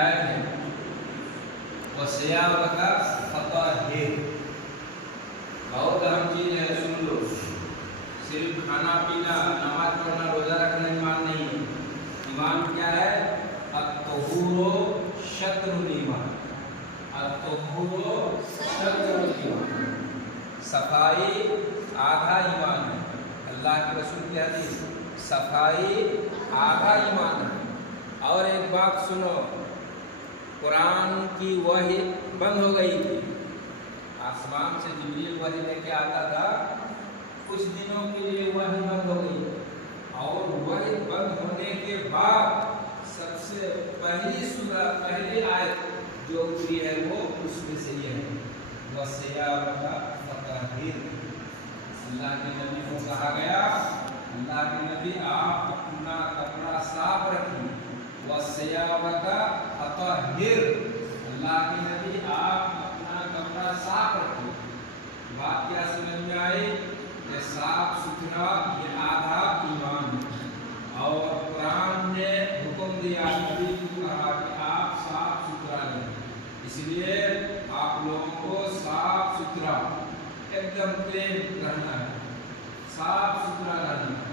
है वसियाबका फतहिर। बहुत अहम चीज है, सुन लो। सिर्फ खाना पीना, नमाज पढ़ना, रोजा रखना ईमान नहीं है। ईमान क्या है? अत्तहुरो शत्रुल ईमान, अत्तहुरो शत्रुल ईमान। सफाई आधा ईमान है। अल्लाह के रसूल की हदीस, सफाई आधा ईमान है। और एक बात सुनो, कुरान की वही बंद हो गई थी। आसमान से जिब्रील वही लेके आता था, कुछ दिनों के लिए वही बंद हो गई। और वही बंद होने के बाद सबसे पहली आयत जो उतरी है वो उसमें से ये है, वसियाबका फतहिर। अल्लाह के नबी को कहा गया, अल्लाह के नबी आप अपना कपड़ा साफ रखिए। वसियाबका फतहिर, अल्लाह के नबी आप अपना कपड़ा साफ रखिए। बात क्या समझ में आई? ये साफ सुथरा, ये आधा ईमान है। और कुरान ने हुक्म दिया, नबी को कहा कि आप साफ सुथरा रहें। इसलिए आप लोगों को साफ सुथरा एकदम क्लीन रहना है, साफ सुथरा रहना है।